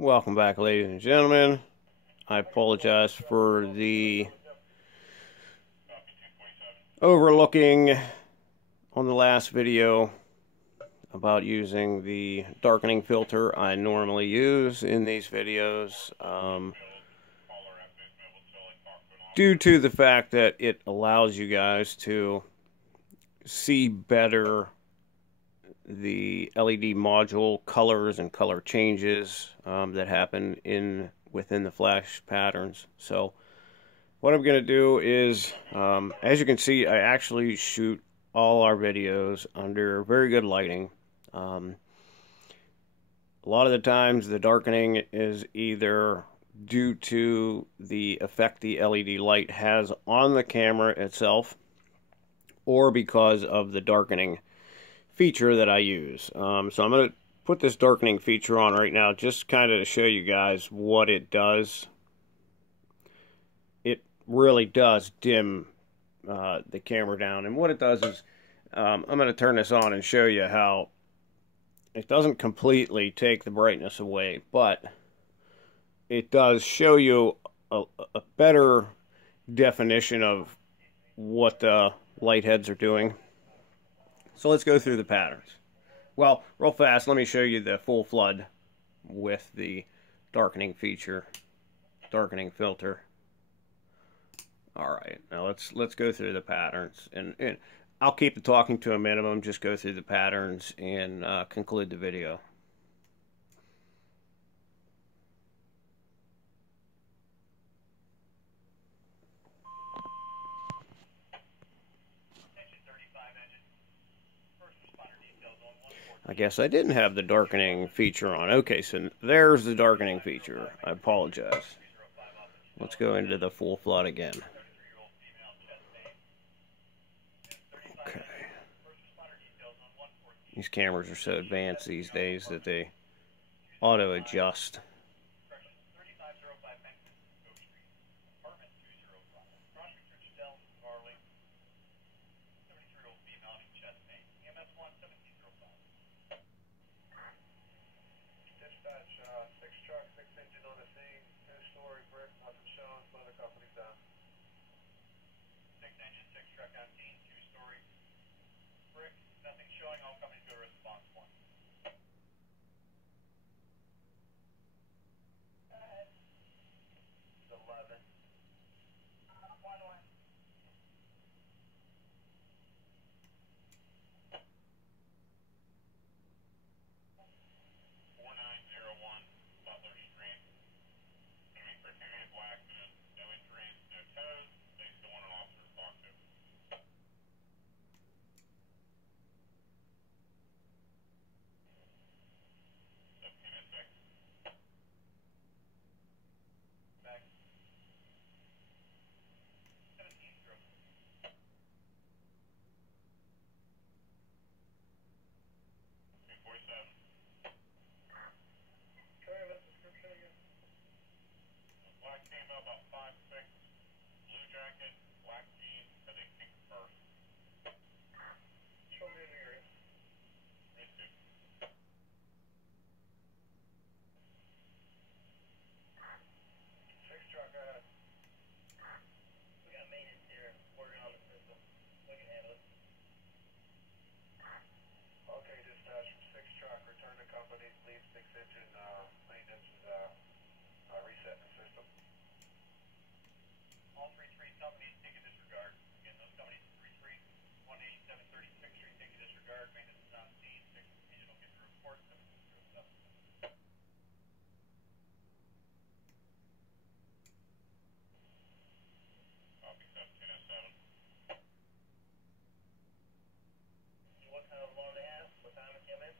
Welcome back, ladies and gentlemen. I apologize for the overlooking on the last video about using the darkening filter I normally use in these videos. Due to the fact that it allows you guys to see better the LED module colors and color changes that happen within the flash patterns. So what I'm going to do is, as you can see, I actually shoot all our videos under very good lighting. A lot of the times the darkening is either due to the effect the LED light has on the camera itself, or because of the darkening feature that I use. So I'm going to put this darkening feature on right now, just kind of to show you guys what it does. It really does dim the camera down, and what it does is, I'm going to turn this on and show you how it doesn't completely take the brightness away, but it does show you a better definition of what the light heads are doing. So let's go through the patterns. Well, real fast, let me show you the full flood with the darkening feature, darkening filter. All right, now let's go through the patterns, and I'll keep the talking to a minimum. Just go through the patterns and conclude the video. I guess I didn't have the darkening feature on. Okay, so there's the darkening feature. I apologize. Let's go into the full flood again. Okay. These cameras are so advanced these days that they auto adjust. Six truck, 6 engine on the scene, 2-story brick, nothing shown, other companies down. 6 engine, 6 truck on scene, 2-story brick, nothing showing, all companies go to response point. It's 11. 1-1. Black female about 5'6", blue jacket, black jeans, I think pink purse. Show me in the area. Me too. 6 truck, go ahead. We got maintenance here, working on the system. We can handle it. Okay, dispatch from 6 truck, return to company, leave 6 engine, maintenance is resetting the system. All 3-3 companies take a disregard. Again, those companies 3-3, 187 36th Street take a disregard. Maintenance is on scene. 6 engine will get the report. 707. Copy 707. What kind of loan they have? What time it came in?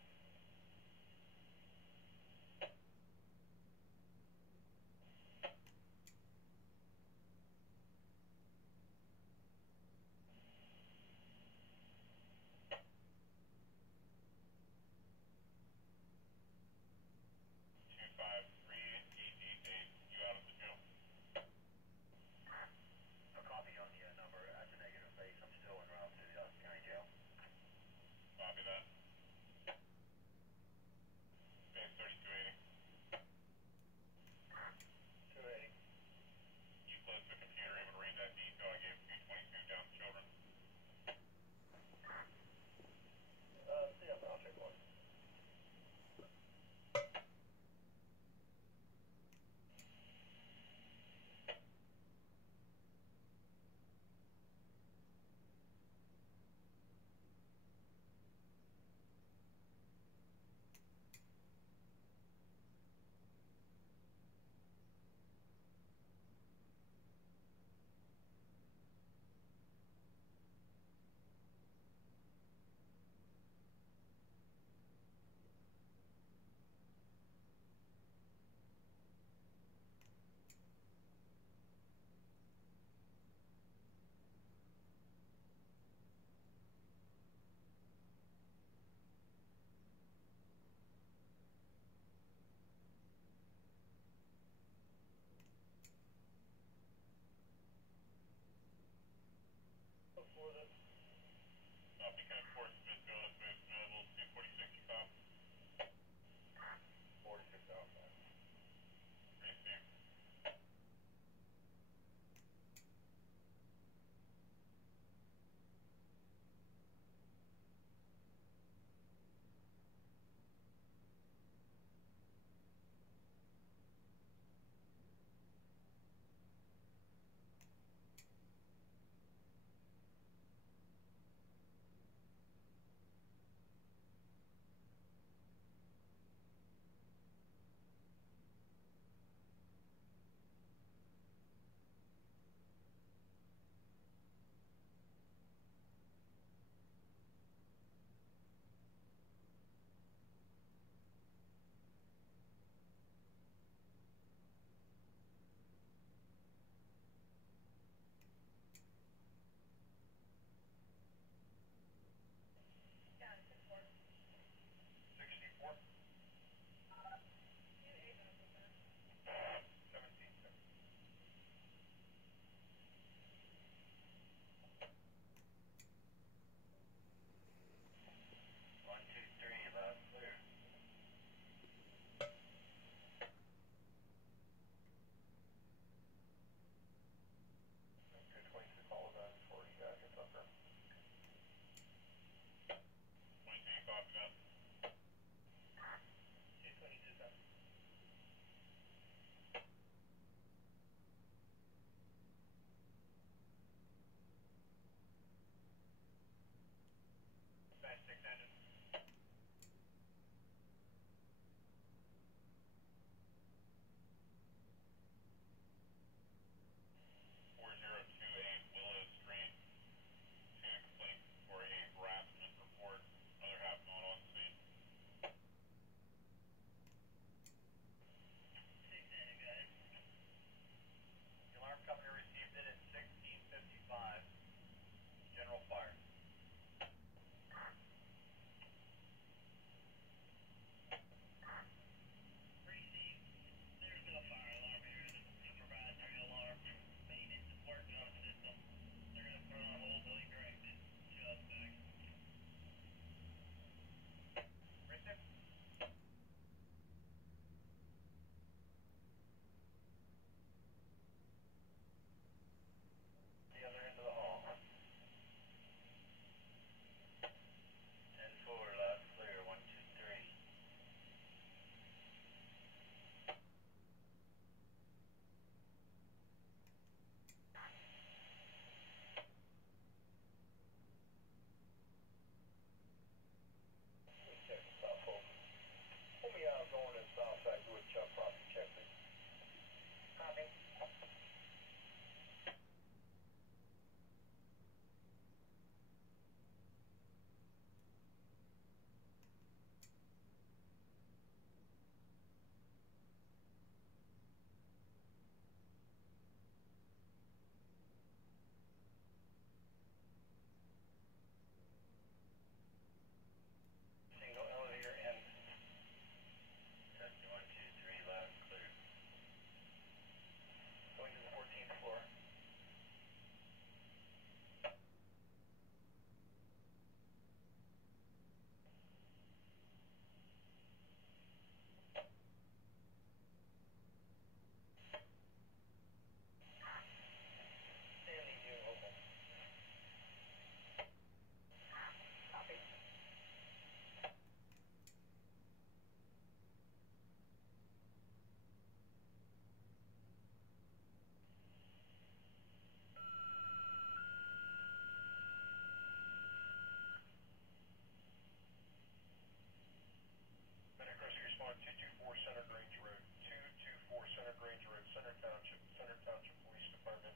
Township Police Department.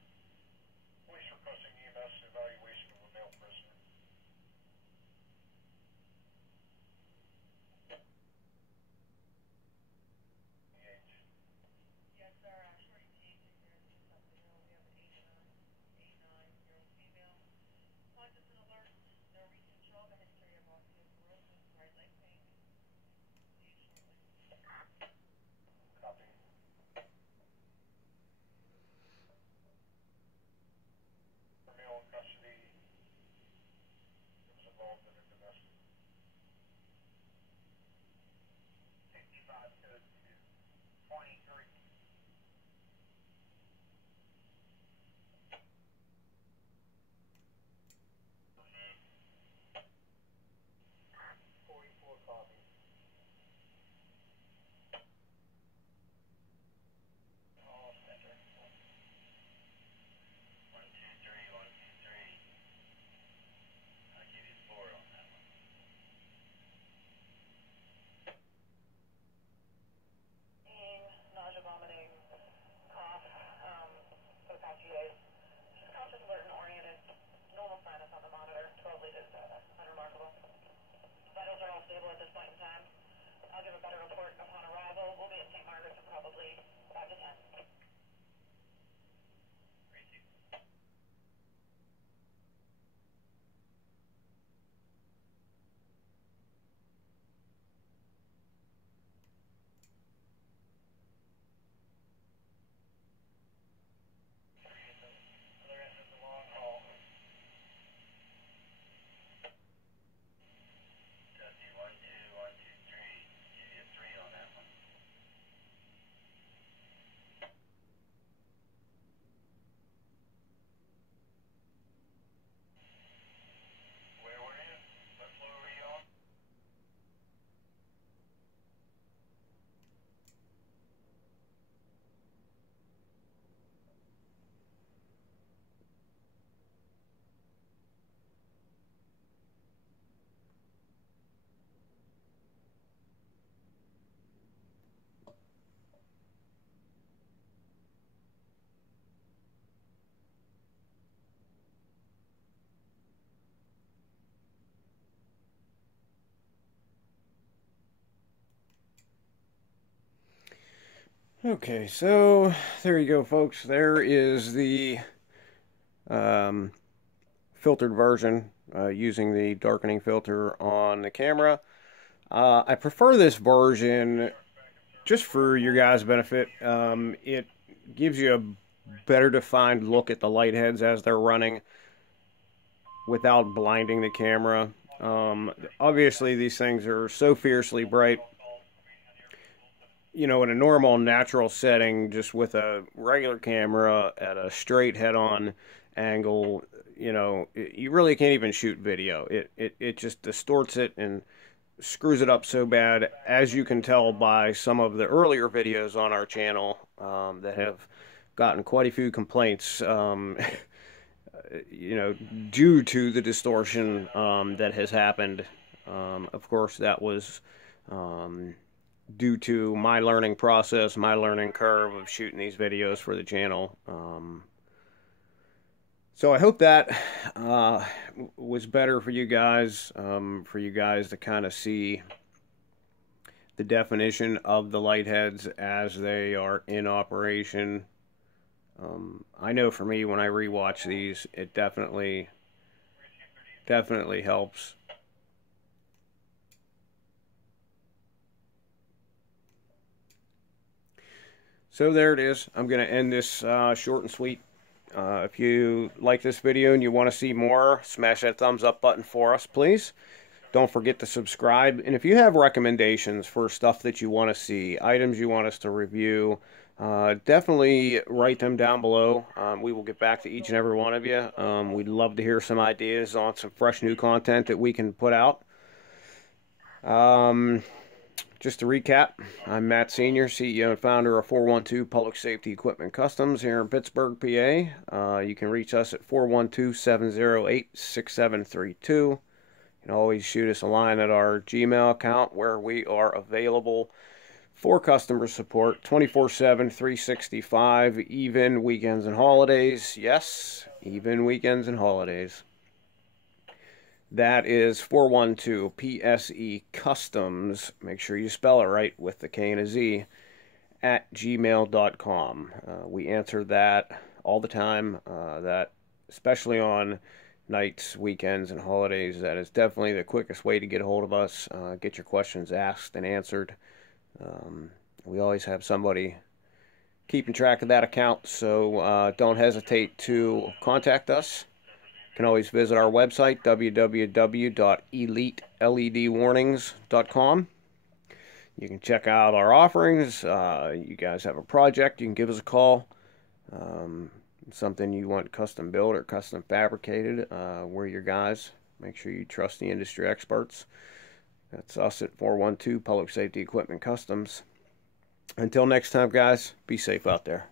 Police requesting EMS evaluation of a male prisoner. Yes, sir. Shorty T, 602 South the Hill. We have an 89-year-old female. Conscious and alert. No recent trauma history of osteoporosis, right leg pain. See you shortly. Copy. For male in custody, was involved in a domestic. 65 code to 23. Copy. All center. 123, 123. I'll give you 4 on that one. Nausea, vomiting, cough, for the past few days. She's conscious, alert, and oriented. Normal sinus on the monitor. 12 liters, unremarkable. Vitals are all stable at this point in time. I'll give a better report upon arrival. We'll be at St. Margaret's in probably 5 to 10. 3-2. Other end of the long haul. Dusty, 1-2, 123. Give you a 3 on that one. Where were you? What floor were you on? Okay, so there you go, folks. There is the filtered version using the darkening filter on the camera. I prefer this version just for your guys' benefit. It gives you a better defined look at the light heads as they're running without blinding the camera. Obviously, these things are so fiercely bright. You know, in a normal, natural setting, just with a regular camera at a straight head-on angle, you know, you really can't even shoot video. It just distorts it and screws it up so bad, as you can tell by some of the earlier videos on our channel that have gotten quite a few complaints, you know, due to the distortion that has happened. Of course, that was due to my learning process, my learning curve of shooting these videos for the channel. So I hope that was better for you guys to kind of see the definition of the light heads as they are in operation. I know for me, when I rewatch these, it definitely helps. So there it is. I'm going to end this short and sweet. If you like this video and you want to see more, smash that thumbs up button for us, please. Don't forget to subscribe. And if you have recommendations for stuff that you want to see, items you want us to review, definitely write them down below. We will get back to each and every one of you. We'd love to hear some ideas on some fresh new content that we can put out. Just to recap, I'm Matt Sr., CEO and founder of 412 Public Safety Equipment Customs here in Pittsburgh, PA. You can reach us at 412-708-6732. You can always shoot us a line at our Gmail account, where we are available for customer support 24/7, 365, even weekends and holidays. Yes, even weekends and holidays. That is 412 PSE Customs. Make sure you spell it right with the K and a Z at gmail.com. We answer that all the time. That especially on nights, weekends, and holidays. That is definitely the quickest way to get a hold of us. Get your questions asked and answered. We always have somebody keeping track of that account, so don't hesitate to contact us. You can always visit our website, www.eliteledwarnings.com. You can check out our offerings. You guys have a project, you can give us a call. Something you want custom built or custom fabricated, we're your guys. Make sure you trust the industry experts. That's us at 412 Public Safety Equipment Customs. Until next time, guys, be safe out there.